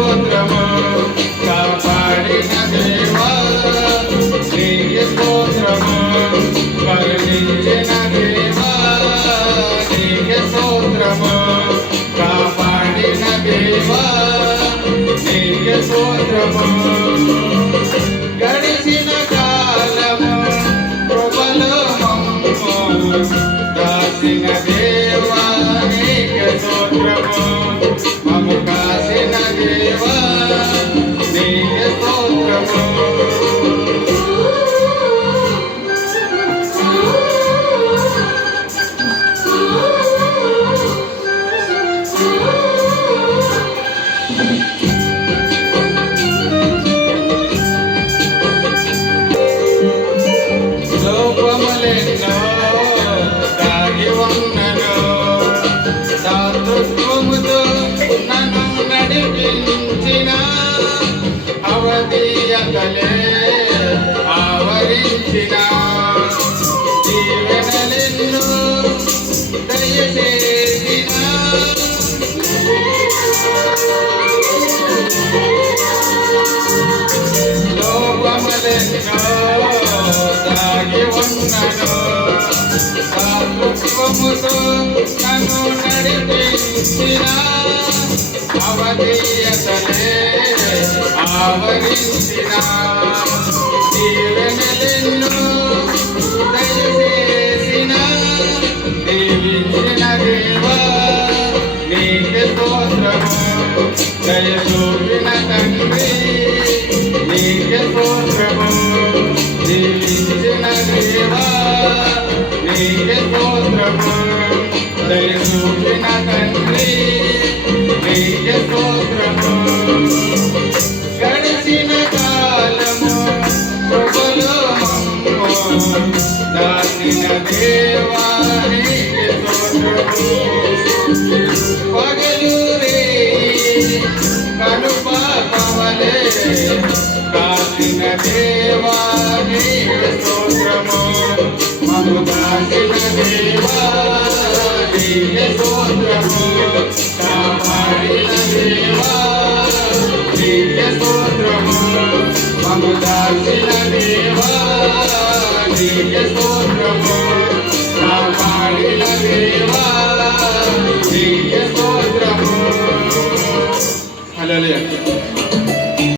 స్తోత్రము కాపాడిన దేవా నీకే స్తోత్రము కరుణించిన దేవా నీకే స్తోత్రము కాపాడిన దేవా నీకే స్తోత్రము గడిచిన కాలము కృపలో మమ్ము దాచిన దేవా నీకే స్తోత్రము మమ్ము కాసిన దేవా నీకే స్తోత్రము లోపములెన్నో దాగి ఉన్నను దాతృత్వముతో నన్ను నడిపించిన అవధీయతలే ఆవరించిన దీవెనలెన్నో దయచేసిన లోపములెన్నో దాగి ఉన్నను దాతృత్వముతో నన్ను నడిపించిన అవధీయతలే ఆవరించిన దీవెనలెన్నో దయచేసిన దీవించిన దేవా నీకే స్తోత్రము దయ చూపిన తండ్రి నీకే స్తోత్రము దీవించిన దేవా నీకే స్తోత్రము దయ చూపిన తండ్రి నీకే స్తోత్రము గడిచిన కాలము కృపలో మమ్ము దాచిన దేవా నీకే స్తోత్రము పగలు రేయి కనుపాపవలే కాసిన దేవా నీకే స్తోత్రము మమ్ము దాచిన దేవా నీకే స్తోత్రము కాపాడిన దేవా నీకే స్తోత్రము మమ్ము దాచిన దేవా నీకే స్తోత్రము కాపాడిన దేవా